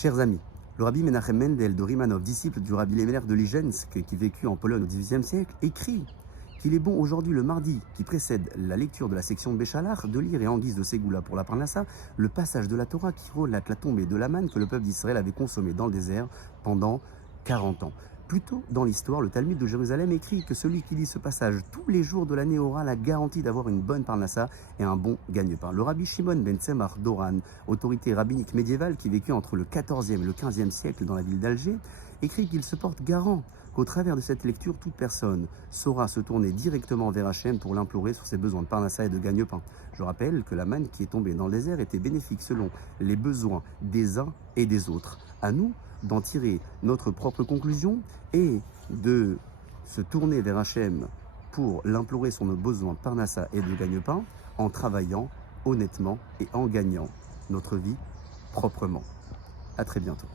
Chers amis, le rabbi Menachem Mendel de Rimanov, disciple du rabbi Lémener de Lijensk, qui vécut en Pologne au XVIIIe siècle, écrit qu'il est bon aujourd'hui, le mardi qui précède la lecture de la section de Béchalach, de lire et en guise de Ségoula pour la Parnassa, le passage de la Torah qui relate la tombée de la manne que le peuple d'Israël avait consommée dans le désert pendant 40 ans. Plus tôt dans l'histoire, le Talmud de Jérusalem écrit que celui qui lit ce passage tous les jours de l'année aura la garantie d'avoir une bonne parnassa et un bon gagne-pain. Le rabbi Shimon ben Tzemach Doran, autorité rabbinique médiévale qui vécut entre le XIVe et le XVe siècle dans la ville d'Alger, écrit qu'il se porte garant qu'au travers de cette lecture, toute personne saura se tourner directement vers Hachem pour l'implorer sur ses besoins de parnassa et de gagne-pain. Je rappelle que la manne qui est tombée dans le désert était bénéfique selon les besoins des uns et des autres. À nous d'en tirer notre propre conclusion et de se tourner vers Hachem pour l'implorer sur nos besoins de parnassa et de gagne-pain en travaillant honnêtement et en gagnant notre vie proprement. À très bientôt.